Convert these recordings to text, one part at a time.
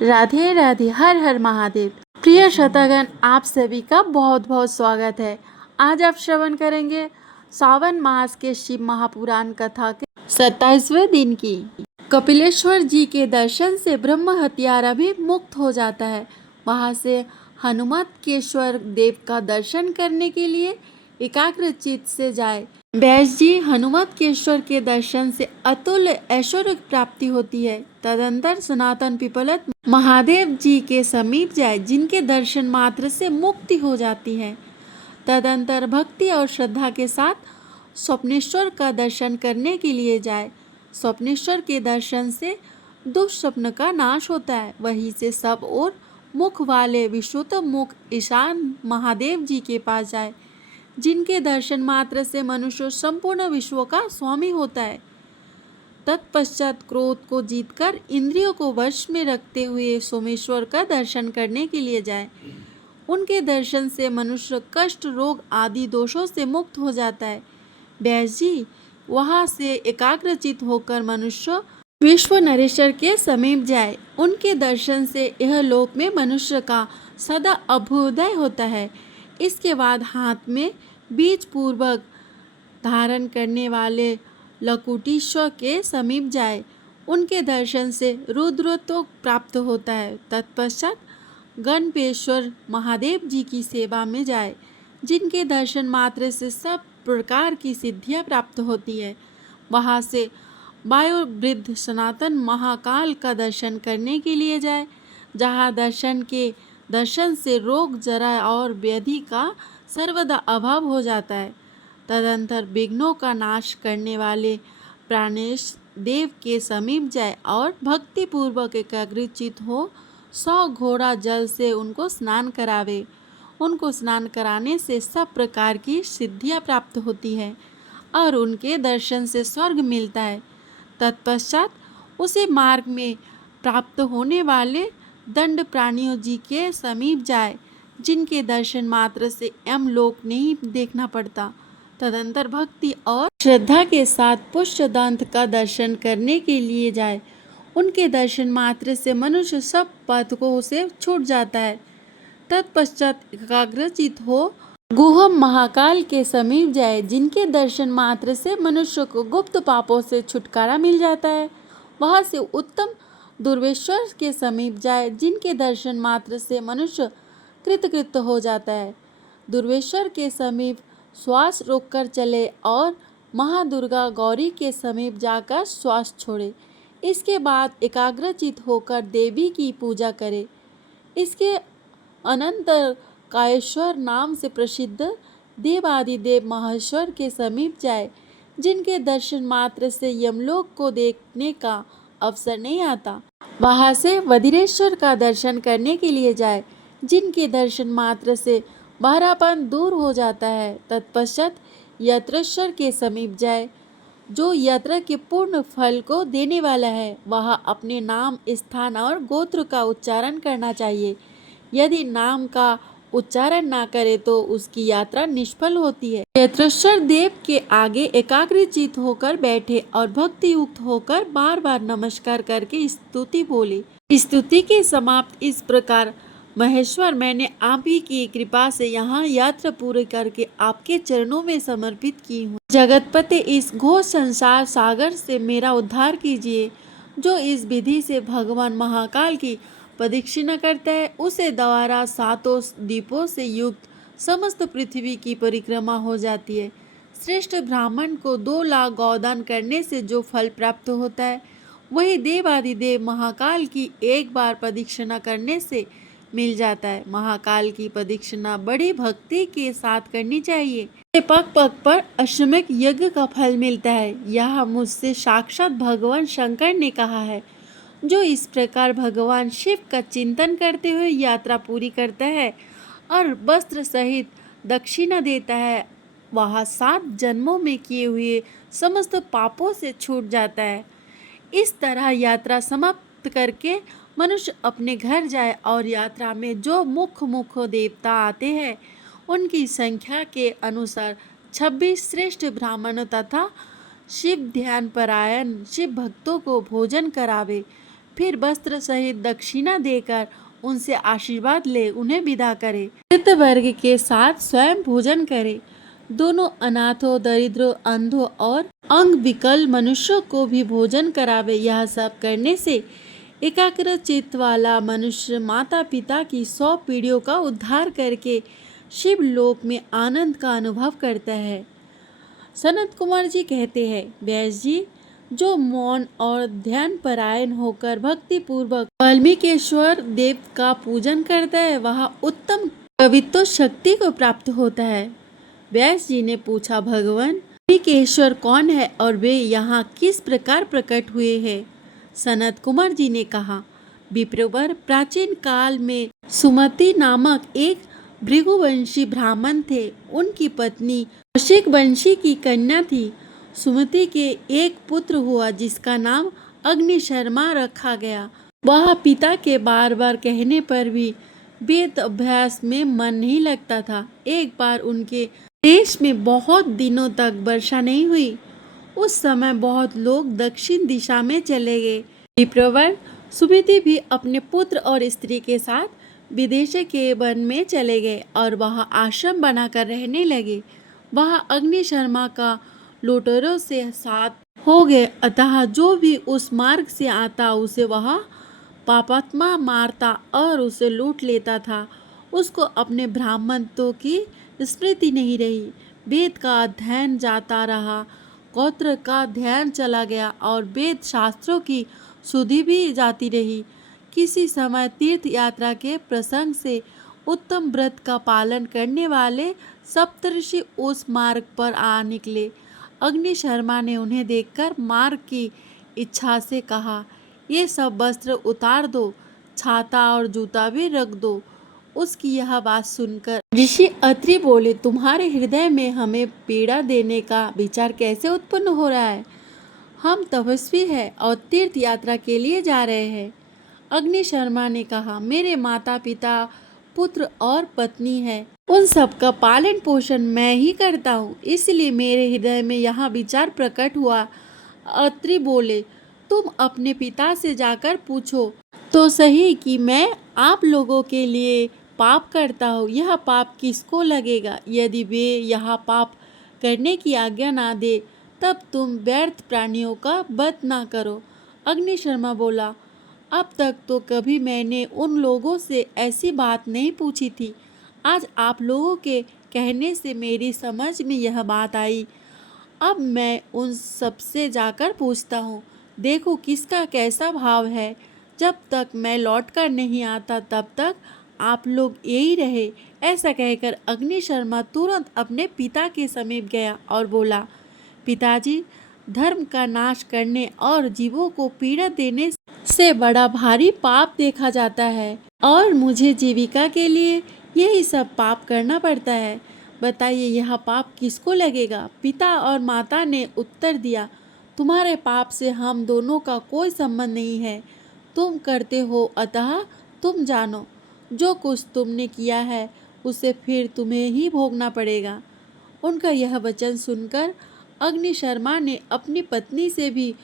राधे राधे, हर हर महादेव। प्रिय श्रोतागण, आप सभी का बहुत बहुत स्वागत है। आज आप श्रवण करेंगे सावन मास के शिव महापुराण कथा के 27वें दिन की। कपिलेश्वर जी के दर्शन से ब्रह्म हत्यारा भी मुक्त हो जाता है। वहां से हनुमतकेश्वर देव का दर्शन करने के लिए एकाग्र चित्त से जाए। व्यास जी, हनुमतकेश्वर के दर्शन से अतुल्य ऐश्वर्य प्राप्ति होती है। तदंतर सनातन पिपलत महादेव जी के समीप जाए, जिनके दर्शन मात्र से मुक्ति हो जाती है। तदंतर भक्ति और श्रद्धा के साथ स्वप्नेश्वर का दर्शन करने के लिए जाए। स्वप्नेश्वर के दर्शन से दुष्स्वप्न का नाश होता है। वहीं से सब और मुख वाले विश्वोत्तम मुख ईशान महादेव जी के पास जाए, जिनके दर्शन मात्र से मनुष्य संपूर्ण विश्व का स्वामी होता है। तत्पश्चात क्रोध को जीतकर इंद्रियों को वश में रखते हुए सोमेश्वर का दर्शन करने के लिए जाए। उनके दर्शन से मनुष्य कष्ट, रोग आदि दोषों से मुक्त हो जाता है। व्यास जी, वहाँ से एकाग्रचित होकर मनुष्य विश्व नरेश्वर के समीप जाए। उनके दर्शन से यह लोक में मनुष्य का सदा अभ्युदय होता है। इसके बाद हाथ में बीज पूर्वक धारण करने वाले लकुटीश्वर के समीप जाए। उनके दर्शन से रुद्रत्व प्राप्त होता है। तत्पश्चात गणपेश्वर महादेव जी की सेवा में जाए, जिनके दर्शन मात्र से सब प्रकार की सिद्धियां प्राप्त होती है। वहां से वायुवृद्ध सनातन महाकाल का दर्शन करने के लिए जाए, जहाँ दर्शन से रोग, जरा और व्याधि का सर्वदा अभाव हो जाता है। तदंतर विघ्नों का नाश करने वाले प्राणेश देव के समीप जाए और भक्ति पूर्वक एकाग्रचित हो 100 घोड़ा जल से उनको स्नान करावे। उनको स्नान कराने से सब प्रकार की सिद्धियां प्राप्त होती है और उनके दर्शन से स्वर्ग मिलता है। तत्पश्चात उसी मार्ग में प्राप्त होने वाले दंड प्राणियों जी के समीप जाए, जिनके दर्शन मात्र से यमलोक नहीं देखना पड़ता। तदंतर भक्ति और श्रद्धा के साथ पुष्पदंत का दर्शन करने के लिए जाए। उनके दर्शन मात्र से मनुष्य सब पातकों से छूट जाता है। तत्पश्चात एकाग्रचित हो गुहम महाकाल के समीप जाए, जिनके दर्शन मात्र से मनुष्य को गुप्त पापों से छुटकारा मिल जाता है। वहां से उत्तम दुर्वेश्वर के समीप जाए, जिनके दर्शन मात्र से मनुष्य कृतकृत हो जाता है। दुर्वेश्वर के समीप श्वास रोककर चले और महादुर्गा गौरी के समीप जाकर श्वास छोड़े। इसके बाद एकाग्रचित होकर देवी की पूजा करे। इसके अनंतर कायेश्वर नाम से प्रसिद्ध देवादिदेव महेश्वर के समीप जाए, जिनके दर्शन मात्र से यमलोक को देखने का अवसर नहीं आता। वहां से वधिरेश्वर का दर्शन करने के लिए जाए, जिनके दर्शन मात्र से बहरापन दूर हो जाता है। तत्पश्चात यत्रेश्वर के समीप जाए, जो यत्र के पूर्ण फल को देने वाला है। वहाँ अपने नाम, स्थान और गोत्र का उच्चारण करना चाहिए। यदि नाम का उच्चारण ना करे तो उसकी यात्रा निष्फल होती है। यत्रेश्वर देव के आगे एकाग्रचित होकर बैठे और भक्ति युक्त होकर बार बार नमस्कार करके स्तुति बोले। स्तुति के समाप्त इस प्रकार: महेश्वर, मैंने आप ही की कृपा से यहाँ यात्रा पूरी करके आपके चरणों में समर्पित की हूँ। जगतपते, इस घोर संसार सागर से मेरा उद्धार कीजिए। जो इस विधि से भगवान महाकाल की प्रदक्षिणा करता है, उसे द्वारा 7 दीपों से युक्त समस्त पृथ्वी की परिक्रमा हो जाती है। श्रेष्ठ ब्राह्मण को 2 लाख गौदान करने से जो फल प्राप्त होता है, वही देवादिदेव महाकाल की एक बार प्रदक्षिणा करने से मिल जाता है। महाकाल की प्रदक्षिणा बड़ी भक्ति के साथ करनी चाहिए। पग पग पर अश्वमेध यज्ञ का फल मिलता है। यह मुझसे साक्षात भगवान शंकर ने कहा है। जो इस प्रकार भगवान शिव का चिंतन करते हुए यात्रा पूरी करता है और वस्त्र सहित दक्षिणा देता है, वह 7 जन्मों में किए हुए समस्त पापों से छूट जाता है। इस तरह यात्रा समाप्त करके मनुष्य अपने घर जाए और यात्रा में जो मुख देवता आते हैं, उनकी संख्या के अनुसार 26 श्रेष्ठ ब्राह्मण तथा शिव ध्यान परायण शिव भक्तों को भोजन करावे। फिर वस्त्र सहित दक्षिणा देकर उनसे आशीर्वाद ले उन्हें विदा करे। वृद्ध वर्ग के साथ स्वयं भोजन करे। दोनों अनाथों, दरिद्रों, अंधों और अंग विकल मनुष्यों को भी भोजन करावे। यह सब करने से एकाग्र चित्त वाला मनुष्य माता पिता की 100 पीढ़ियों का उद्धार करके शिव लोक में आनंद का अनुभव करता है। सनत कुमार जी कहते हैं, व्यास जी, जो मौन और ध्यान परायण होकर भक्ति पूर्वक वाल्मीकिश्वर देव का पूजन करता है वह उत्तम कवित्व शक्ति को प्राप्त होता है। व्यास जी ने पूछा, भगवान वाल्मीकिश्वर कौन है और वे यहाँ किस प्रकार प्रकट हुए हैं? सनत कुमार जी ने कहा, विप्रवर, प्राचीन काल में सुमति नामक एक भृगुवंशी ब्राह्मण थे। उनकी पत्नी कौशिक वंशी की कन्या थी। सुमति के एक पुत्र हुआ जिसका नाम अग्निशर्मा रखा गया। वह पिता के बार बार कहने पर भी वेद अभ्यास में मन नहीं लगता था। एक बार उनके देश में बहुत दिनों तक वर्षा नहीं हुई। उस समय बहुत लोग दक्षिण दिशा में चले गए। विप्रवर, सुमति भी अपने पुत्र और स्त्री के साथ विदेश के वन में चले गए और वहाँ आश्रम बनाकर रहने लगे। वह अग्निशर्मा का लुटेरों से साथ हो गए, अतः जो भी उस मार्ग से आता उसे वह पापात्मा मारता और उसे लूट लेता था। उसको अपने ब्राह्मणत्व की स्मृति नहीं रही। वेद का अध्ययन जाता रहा, गोत्र का ध्यान चला गया और वेद शास्त्रों की सुधि भी जाती रही। किसी समय तीर्थ यात्रा के प्रसंग से उत्तम व्रत का पालन करने वाले सप्तऋषि उस मार्ग पर आ निकले। अग्निशर्मा ने उन्हें देखकर मार्ग की इच्छा से कहा, ये सब वस्त्र उतार दो, छाता और जूता भी रख दो। उसकी यह बात सुनकर ऋषि अत्रि बोले, तुम्हारे हृदय में हमें पीड़ा देने का विचार कैसे उत्पन्न हो रहा है? हम तपस्वी हैं और तीर्थ यात्रा के लिए जा रहे हैं। अग्निशर्मा ने कहा, मेरे माता पिता, पुत्र और पत्नी है, उन सब का पालन पोषण मैं ही करता हूँ, इसलिए मेरे हृदय में यह विचार प्रकट हुआ। अत्रि बोले, तुम अपने पिता से जाकर पूछो तो सही कि मैं आप लोगों के लिए पाप करता हूँ, यह पाप किसको लगेगा? यदि वे यह पाप करने की आज्ञा ना दे तब तुम व्यर्थ प्राणियों का वध ना करो। अग्निशर्मा बोला, अब तक तो कभी मैंने उन लोगों से ऐसी बात नहीं पूछी थी। आज आप लोगों के कहने से मेरी समझ में यह बात आई। अब मैं उन सबसे जाकर पूछता हूँ, देखो किसका कैसा भाव है। जब तक मैं लौट कर नहीं आता तब तक आप लोग यही रहे। ऐसा कहकर अग्निशर्मा तुरंत अपने पिता के समीप गया और बोला, पिताजी, धर्म का नाश करने और जीवों को पीड़ा देने से बड़ा भारी पाप देखा जाता है और मुझे जीविका के लिए यही सब पाप करना पड़ता है। बताइए यह पाप किसको लगेगा? पिता और माता ने उत्तर दिया, तुम्हारे पाप से हम दोनों का कोई संबंध नहीं है। तुम करते हो अतः तुम जानो। जो कुछ तुमने किया है उसे फिर तुम्हें ही भोगना पड़ेगा। उनका यह वचन सुनकर अग्निशर्मा ने अपनी पत्नी से भी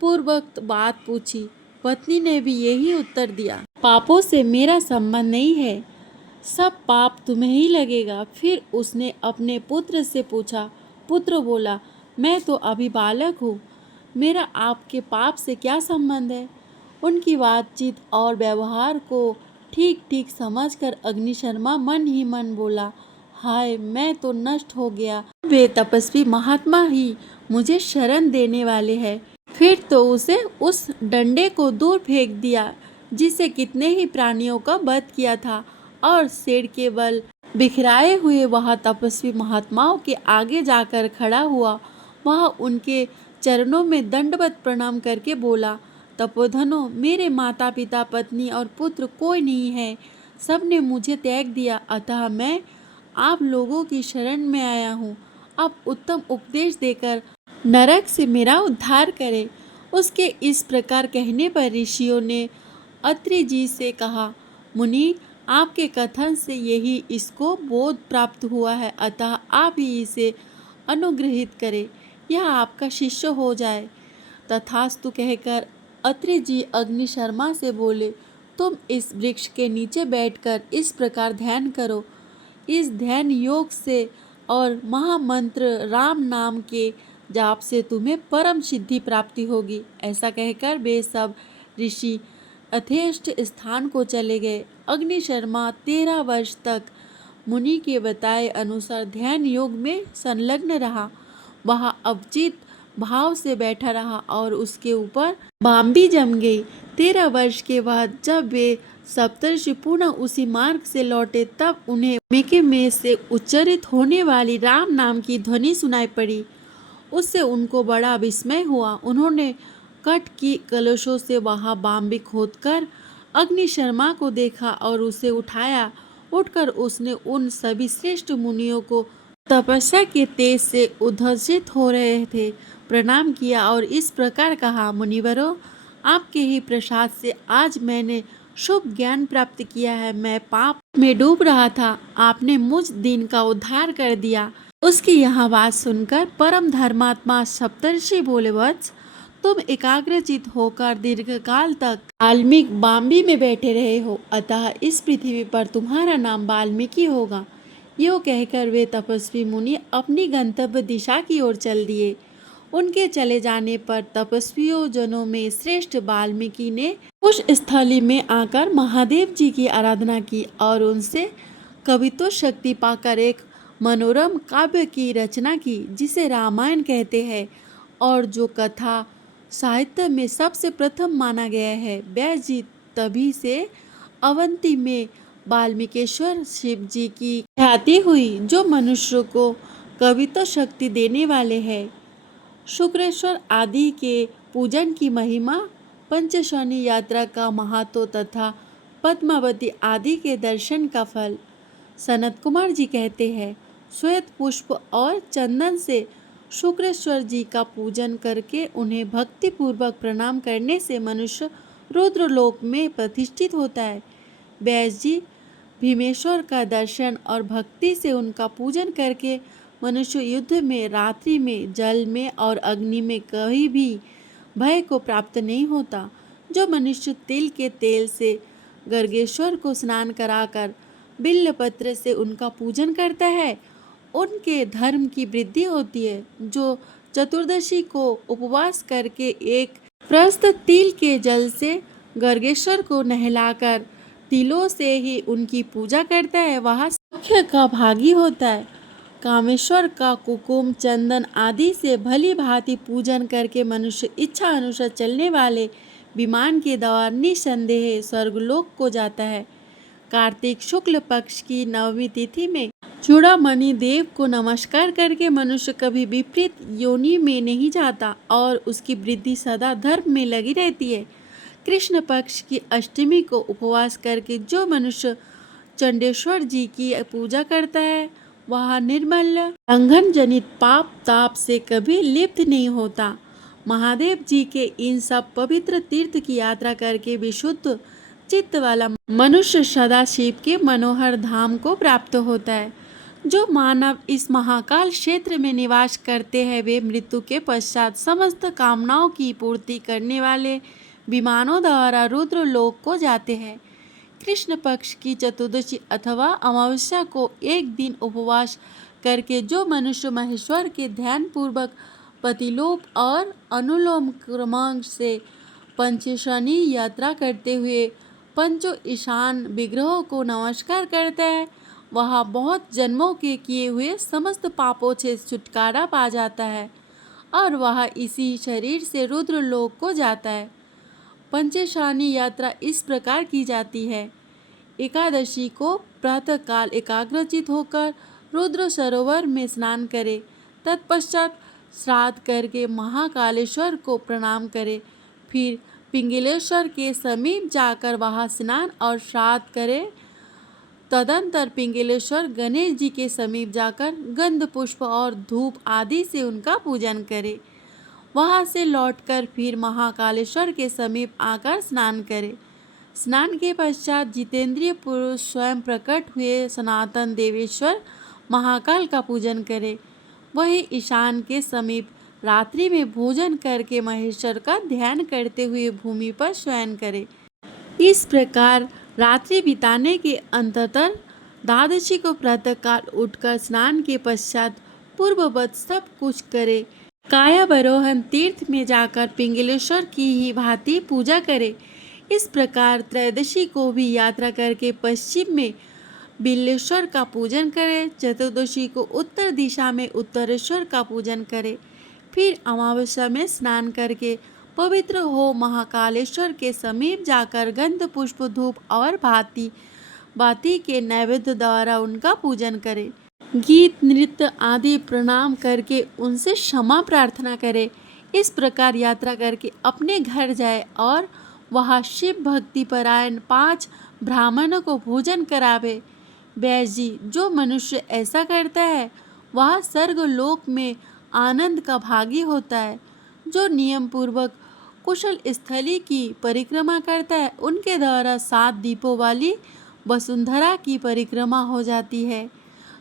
पूर्वोक्त बात पूछी। पत्नी ने भी यही उत्तर दिया, पापों से मेरा संबंध नहीं है, सब पाप तुम्हें ही लगेगा। फिर उसने अपने पुत्र से पूछा। पुत्र बोला, मैं तो अभी बालक हूँ, मेरा आपके पाप से क्या संबंध है? उनकी बातचीत और व्यवहार को ठीक ठीक समझकर अग्निशर्मा मन ही मन बोला, हाय, मैं तो नष्ट हो गया। वे तपस्वी महात्मा ही मुझे शरण देने वाले हैं। फिर तो उसे उस डंडे को दूर फेंक दिया जिसे कितने ही प्राणियों का वध किया था और सिर के बल बिखराए हुए वह तपस्वी महात्माओं के आगे जाकर खड़ा हुआ। वह उनके चरणों में दंडवत प्रणाम करके बोला, तपोधनो, मेरे माता पिता, पत्नी और पुत्र कोई नहीं है, सबने मुझे त्याग दिया, अतः मैं आप लोगों की शरण में आया हूँ। अब उत्तम उपदेश देकर नरक से मेरा उद्धार करे। उसके इस प्रकार कहने पर ऋषियों ने अत्रि जी से कहा, मुनि, आपके कथन से यही इसको बोध प्राप्त हुआ है, अतः आप ही इसे अनुग्रहित करें, यह आपका शिष्य हो जाए। तथास्तु कहकर अत्रि जी अग्नि शर्मा से बोले, तुम इस वृक्ष के नीचे बैठकर इस प्रकार ध्यान करो। इस ध्यान योग से और महामंत्र राम नाम के जाप से तुम्हें परम सिद्धि प्राप्ति होगी। ऐसा कहकर वे सब ऋषि यथेष्ट स्थान को चले गए। अग्नि शर्मा 13 वर्ष तक मुनि के बताए अनुसार ध्यान योग में संलग्न रहा। वह अवचित भाव से बैठा रहा और उसके ऊपर बाम्बी जम गई। 13 वर्ष के बाद जब वे सप्तर्षि पुनः उसी मार्ग से लौटे, तब उन्हें मेके में से उच्चारित होने वाली राम नाम की ध्वनि सुनाई पड़ी। उससे उनको बड़ा विस्मय हुआ। उन्होंने कट की कलशों से वहां बाम्बी खोदकर अग्नि शर्मा को देखा और उसे उठाया। उठकर उसने उन सभी श्रेष्ठ मुनियों को तपस्या के तेज से उद्धसित हो रहे थे प्रणाम किया और इस प्रकार कहा, मुनिवरों, आपके ही प्रसाद से आज मैंने शुभ ज्ञान प्राप्त किया है। मैं पाप में डूब रहा था, आपने मुझ दिन का उद्धार कर दिया। उसकी यह बात सुनकर परम धर्मात्मा सप्तर्षि बोले, वत्स, तुम एकाग्रचित होकर दीर्घकाल तक वाल्मीकि बाम्बी में बैठे रहे हो, अतः इस पृथ्वी पर तुम्हारा नाम वाल्मीकि होगा। यो कहकर वे तपस्वी मुनि अपनी गंतव्य दिशा की ओर चल दिए। उनके चले जाने पर तपस्वियों जनों में श्रेष्ठ वाल्मीकि ने उस स्थली में आकर महादेव जी की आराधना की और उनसे कवित्व शक्ति पाकर एक मनोरम काव्य की रचना की, जिसे रामायण कहते हैं और जो कथा साहित्य में सबसे प्रथम माना गया है। व्यास जी तभी से अवंती में वाल्मीकेश्वर शिव जी की ख्याति हुई, जो मनुष्य को कवित्व शक्ति देने वाले हैं। शुक्रेश्वर आदि के पूजन की महिमा, पंचशनी यात्रा का महत्व तथा पद्मावती आदि के दर्शन का फल। सनत कुमार जी कहते हैं, श्वेत पुष्प और चंदन से शुक्रेश्वर जी का पूजन करके उन्हें भक्ति पूर्वक प्रणाम करने से मनुष्य रुद्रलोक में प्रतिष्ठित होता है। व्यास जी भीमेश्वर का दर्शन और भक्ति से उनका पूजन करके मनुष्य युद्ध में, रात्रि में, जल में और अग्नि में कभी भी भय को प्राप्त नहीं होता। जो मनुष्य तिल के तेल से गर्गेश्वर को स्नान कराकर बिल्वपत्र से उनका पूजन करता है, उनके धर्म की वृद्धि होती है। जो चतुर्दशी को उपवास करके एक प्रस्थ तिल के जल से गर्गेश्वर को नहलाकर तिलों से ही उनकी पूजा करता है, वह सौख्य का भागी होता है। कामेश्वर का कुकुम, चंदन आदि से भली भांति पूजन करके मनुष्य इच्छा अनुसार चलने वाले विमान के द्वारा निसंदेह स्वर्गलोक को जाता है। कार्तिक शुक्ल पक्ष की नवमी तिथि में चूड़ामणि देव को नमस्कार करके मनुष्य कभी विपरीत योनि में नहीं जाता और उसकी वृद्धि सदा धर्म में लगी रहती है। कृष्ण पक्ष की अष्टमी को उपवास करके जो मनुष्य चंडेश्वर जी की पूजा करता है, वह निर्मल लंघन जनित पाप ताप से कभी लिप्त नहीं होता। महादेव जी के इन सब पवित्र तीर्थ की यात्रा करके विशुद्ध चित्त वाला मनुष्य सदा शिव के मनोहर धाम को प्राप्त होता है। जो मानव इस महाकाल क्षेत्र में निवास करते हैं, वे मृत्यु के पश्चात समस्त कामनाओं की पूर्ति करने वाले विमानों द्वारा रुद्र लोक को जाते हैं। कृष्ण पक्ष की चतुर्दशी अथवा अमावस्या को एक दिन उपवास करके जो मनुष्य महेश्वर के ध्यान पूर्वक प्रतिलोम और अनुलोम क्रमांक से पंचशनी यात्रा करते हुए पंचो ईशान विग्रहों को नमस्कार करता है, वह बहुत जन्मों के किए हुए समस्त पापों से छुटकारा पा जाता है और वह इसी शरीर से रुद्र लोक को जाता है। पंचेशानी यात्रा इस प्रकार की जाती है। एकादशी को प्रातःकाल एकाग्रचित होकर रुद्र सरोवर में स्नान करे, तत्पश्चात श्राद्ध करके महाकालेश्वर को प्रणाम करे, फिर पिंगलेश्वर के समीप जाकर वहाँ स्नान और श्राद्ध करे। तदंतर पिंगलेश्वर गणेश जी के समीप जाकर गंध पुष्प और धूप आदि से उनका पूजन करे। वहाँ से लौटकर फिर महाकालेश्वर के समीप आकर स्नान करे। स्नान के पश्चात जितेंद्रिय पुरुष स्वयं प्रकट हुए सनातन देवेश्वर महाकाल का पूजन करे। वही ईशान के समीप रात्रि में भोजन करके महेश्वर का ध्यान करते हुए भूमि पर शयन करे। इस प्रकार रात्रि बिताने के अंततः द्वादशी को प्रातःकाल उठकर स्नान के पश्चात पूर्ववत सब कुछ करे। कायावरोहण तीर्थ में जाकर पिंगलेश्वर की ही भांति पूजा करे। इस प्रकार त्रयोदशी को भी यात्रा करके पश्चिम में बिल्लेश्वर का पूजन करे। चतुर्दशी को उत्तर दिशा में उत्तरेश्वर का पूजन करे। फिर अमावस्या में स्नान करके पवित्र हो महाकालेश्वर के समीप जाकर गंध पुष्प धूप और बाती के नैवेद्य द्वारा उनका पूजन करे। गीत नृत्य आदि प्रणाम करके उनसे क्षमा प्रार्थना करे। इस प्रकार यात्रा करके अपने घर जाए और वहाँ शिव भक्ति परायण 5 ब्राह्मणों को भोजन करावे। व्यास जी, जो मनुष्य ऐसा करता है वह स्वर्गलोक में आनंद का भागी होता है। जो नियम पूर्वक कुशल स्थली की परिक्रमा करता है उनके द्वारा 7 दीपों वाली वसुंधरा की परिक्रमा हो जाती है।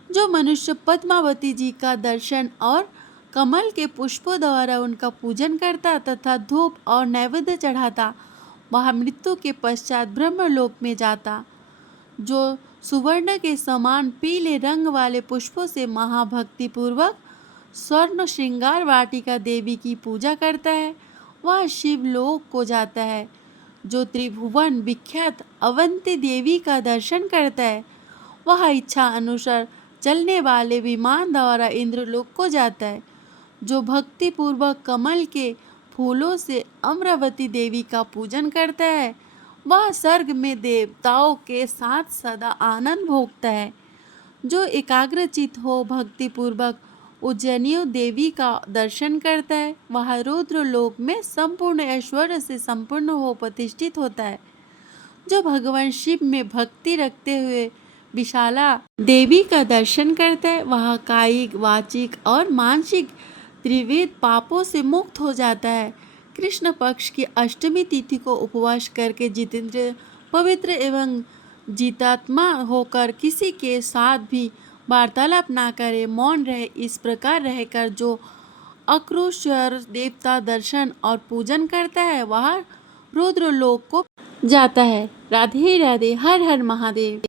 जो मनुष्य पद्मावती जी का दर्शन और कमल के पुष्पों द्वारा उनका पूजन करता तथा धूप और नैवेद्य चढ़ाता वह मृत्यु के पश्चात ब्रह्मलोक में जाता। जो सुवर्ण के समान पीले रंग वाले पुष्पों से महाभक्ति पूर्वक स्वर्ण श्रृंगार वाटिका देवी की पूजा करता है वह शिवलोक को जाता है। जो त्रिभुवन विख्यात अवंती देवी का दर्शन करता है वह इच्छा अनुसार चलने वाले विमान द्वारा इंद्रलोक को जाता है। जो भक्ति पूर्वक कमल के फूलों से अमरावती देवी का पूजन करता है वह स्वर्ग में देवताओं के साथ सदा आनंद भोगता है। जो एकाग्रचित हो भक्ति पूर्वक उज्जैनी देवी का दर्शन करता है वह रुद्र लोक में संपूर्ण ऐश्वर्य से संपूर्ण हो प्रतिष्ठित होता है। जो भगवान शिव में भक्ति रखते हुए विशाला देवी का दर्शन करता है वह कायिक वाचिक और मानसिक त्रिविध पापों से मुक्त हो जाता है। कृष्ण पक्ष की अष्टमी तिथि को उपवास करके जितेंद्र पवित्र एवं जितात्मा होकर किसी के साथ भी वार्तालाप ना करे, मौन रहे। इस प्रकार रहकर जो अक्रूश्वर देवता दर्शन और पूजन करता है वह रुद्रलोक को जाता है। राधे राधे। हर हर महादेव।